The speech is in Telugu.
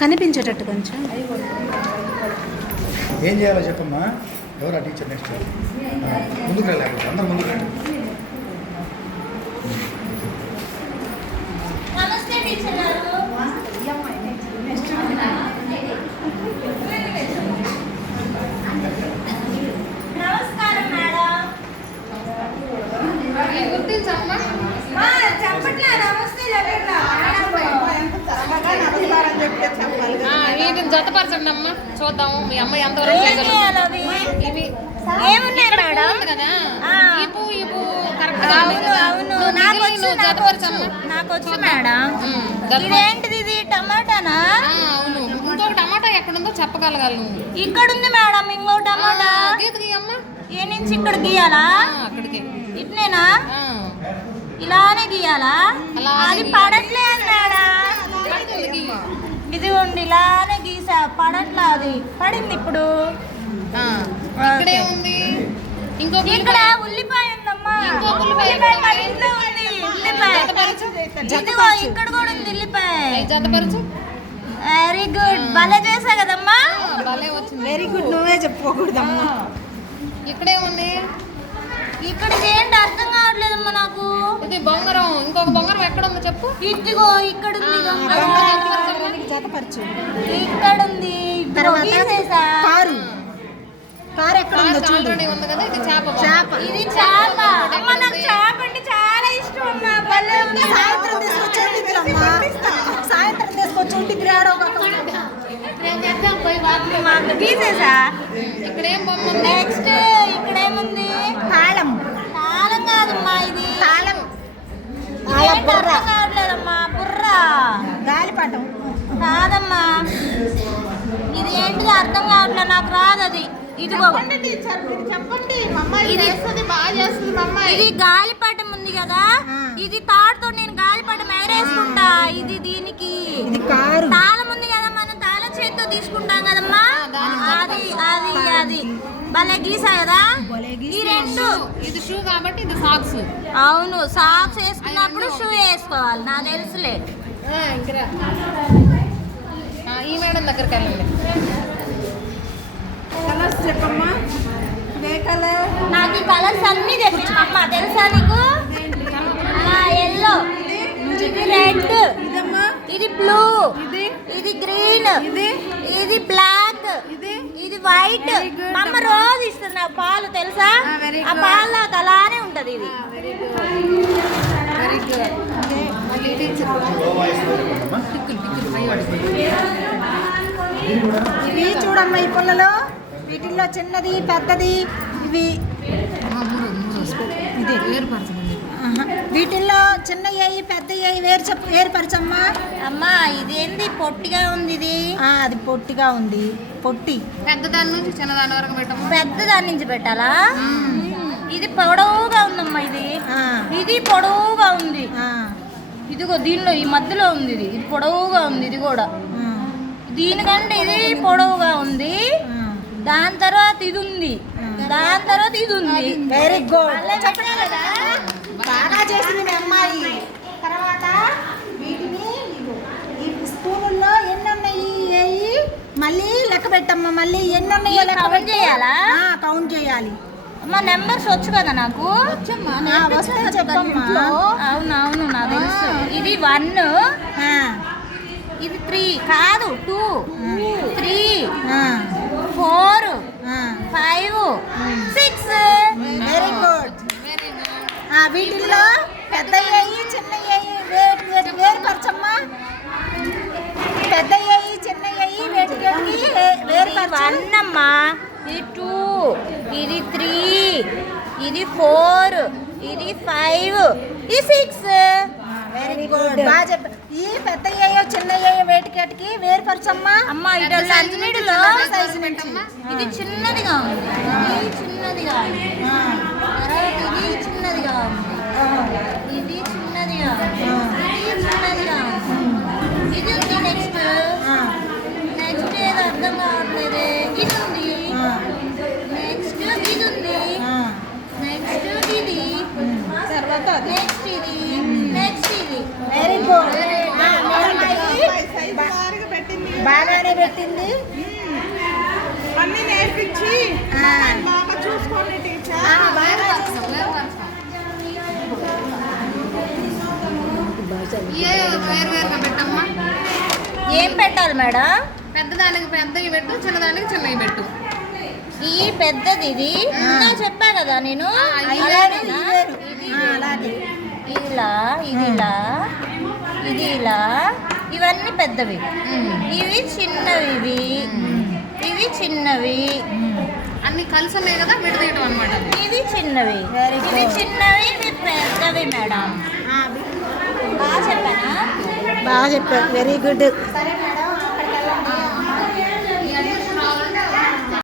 కనిపించేటట్టు కొంచెం. ఏం చేయాలో చెప్పమ్మా. ఎవరు ఆ టీచర్ నెక్స్ట్? ముందుకు వెళ్ళాలి, అందరు ముందుకు రండి. నమస్తే టీచర్ గారు. నమస్కారం మేడం. చెప్పట్లే నమస్తే వీటిని జతపరచండి అమ్మ, చూద్దాము మీ అమ్మ ఎంతవరకు ఇవి ఏమున్నాయి మేడం కదా. ఇపు ఇపు అవును నాకు వచ్చు మేడం. ఇదేంటిది? ఇది టమాటానా? అవును. ఇంకొక టమాటా ఎక్కడుందో చెప్పగలగాలి నువ్వు. ఇక్కడ ఉంది మేడం ఇంకో టమాటా. గీతకి అమ్మ ఏ నుంచి ఇక్కడ గీయాలా? అక్కడికి ఇట్నేనా? ఇలానే గీయాలా? అది పడట్లేదు మేడం. ఇదిగోండి ఇలానే గీసా, పడట్లా. అది పడింది ఇప్పుడు. ఇక్కడే ఉంది. ఇంకొక ఇక్కడ ఉల్లిపాయ ఉందమ్మా. ఉల్లిపాయ మన ఇంట్లో ఉంది. ఉల్లిపాయ ఇదిగో ఇక్కడ కూడా ఉంది ఉల్లిపాయ. జతపరచు. వెరీ గుడ్, భలే చేసా కదమ్మా. భలే వచ్చింది. వెరీ గుడ్, నువ్వే చెప్పుకోకూడదమ్మా. ఇక్కడే ఉంది. ఇక్కడ ఏంటి అర్థం కావట్లేదమ్మా నాకు. ఇది బొంగరం. ఇంకొక బొంగరం ఎక్కడ ఉందో చెప్పు. ఇదిగో ఇక్కడ ఉంది. జతపరచు. ఇక్కడ ఉంది. కారు ఎక్కడ ఉందో చూడు. ఆల్రెడీ ఉంది కదా. ఇది చేప. ఇది చేప. అమ్మ నాకు చేప అంటే చాలా ఇష్టం అమ్మా. భలే ఉంది. సాయంత్రం తీసుకొచ్చి ఉండిద్దిరమ్మా. సాయంత్రం తీసుకొచ్చి ఉండిద్ది రాడో తీసేసా. ఇక్కడేం బొమ్మ? నెక్స్ట్ ఇక్కడేముంది? తాళం. తాళం కాదమ్మా, ఇది తాళం. ఏంటి అర్థం కావట్లేదమ్మా. బుర్ర గాలిపటం కాదమ్మా. ఇది ఏంటిది అర్థం కావట్లేదు నాకు. రాదు అది. ఇదిగో ఇది గాలిపటం ఉంది కదా. ఇది తాడుతో నేను గాలిపటం ఎగరేసుకుంటా. ఇది దీనికి ఇది కారు. తాళం ఉంది కదా, మనం తాళం చేతితో తీసుకుంటాం కదమ్మా. అది అది అది భలే గీసా కదా. ఈ రెండు. ఇది షూ కాబట్టి ఇది సాక్స్. అవును, సాక్స్ వేసుకున్నప్పుడు షూ వేసుకోవాలి. నాకు తెలుసులే. ఈ మేడం దగ్గరికి వెళ్ళండి. కలర్స్ చెప్పమ్మా. ఏ కలర్? నాకు ఈ కలర్స్ అన్నీ తెప్పించమ్మా. తెలుసా నీకు? ఎల్లో, ఇది రెడ్, ఇది బ్లూ, ఇది గ్రీన్, ఇది బ్లాక్, ఇది వైట్. మా అమ్మ రోజు ఇస్తుంది నాకు పాలు. తెలుసా? ఆ పాలు నాకు అలానే ఉంటది. ఇది ఇవి చూడమ్మా. ఈ పుల్లలో వీటిల్లో చిన్నది పెద్దది ఇవి. వీటిల్లో చిన్నయ్యి పెద్దయ్యి వేరుపరచమ్మా. అమ్మా ఇదేంది పొట్టిగా ఉంది? ఇది అది పొట్టిగా ఉంది. పొట్టి పెద్దదాని నుంచి చిన్నదాని వరకు పెట్టమ్మా. పెద్ద దాని నుంచి పెట్టాలా? ఇది పొడవుగా ఉందమ్మా. ఇది పొడవుగా ఉంది. ఇదిగో దీనిలో ఈ మధ్యలో ఉంది. ఇది పొడవుగా ఉంది. ఇది కూడా దీనికంటే ఇది పొడవుగా ఉంది. దాని తర్వాత ఇది ఉంది. దాని తర్వాత ఇది ఉంది. Very good. చెప్పినా కదా, బాగా చేసింది మీ అమ్మాయి. తర్వాత వీటిని ఈ స్పూన్లో ఎన్ని ఉన్నాయి మళ్ళీ లెక్క పెట్టమ్మా. మళ్ళీ ఎన్ని ఉన్నాయో లెక్క కౌంట్ చేయాలా? కౌంట్ చేయాలి. అమ్మా నెంబర్స్ వచ్చు కదా నాకు. వస్తే చెప్పమ్మా. అవునవును నాకు తెలుసు. ఇది 1, ఇది 3 కాదు 2, 3, 4, 5, 6. Very good. వీటిల్లో పెద్దయ్యి చిన్నయ్యి వేరుపరచమ్మా. పెద్దయ్యి చిన్నయ్యి వేరుపరచ. 1 అమ్మా, ఇది 2, ఇది 3, ఇది 4, ఇది 5, ఇది 6. Very good. బాగా చెప్ప. ఈ పెద్దయ్యో చిన్నయ్యో వేటికేటికి వేరుపరచమ్మా. అమ్మా ఇటు అన్నిటిలో సైజు పెట్టమ్మా. ఇది చిన్నదిగా ఉంది. ఇది చిన్నదిగా ఉంది. తర్వాత ఇది చిన్నదిగా ఉంది. ఇది చిన్నదిగా ఉంది. ఇది చిన్నదిగా ఉంది. ఇది ఉంది. నెక్స్ట్ ఏదో అర్థం కావట్లేదు. ఇది ఉంది. నెక్స్ట్ ఇది ఉంది. నెక్స్ట్ ఇది. తర్వాత నెక్స్ట్ ఇది. నెక్స్ట్ ఇది. Very good. బాగానే పెట్టింది. అన్ని నేర్పించి ఆ. బాగా చూసుకోండి టీచర్. బాగా వేరువేరుగా పెట్టమ్మా. ఏం పెట్టాలి మేడం? పెద్దదానికి పెద్దవి పెట్టు, చిన్నదానికి చిన్నవి పెట్టు. ఈ పెద్దది ఇది చెప్పా కదా నేను. అలానే అలానేనా? అలాగే ఇలా ఇది ఇలా ఇది ఇలా ఇవన్నీ పెద్దవి, ఇవి చిన్నవి, ఇవి చిన్నవి, అన్ని కలిసి ఉన్నాయి కదా విడదీయటం అనమాట. ఇవి చిన్నవి, Very good. ఇవి చిన్నవి, ఇవి పెద్దవి మేడం. బాగా చెప్పానా? బాగా చెప్పారు. Very good. సరే మేడం.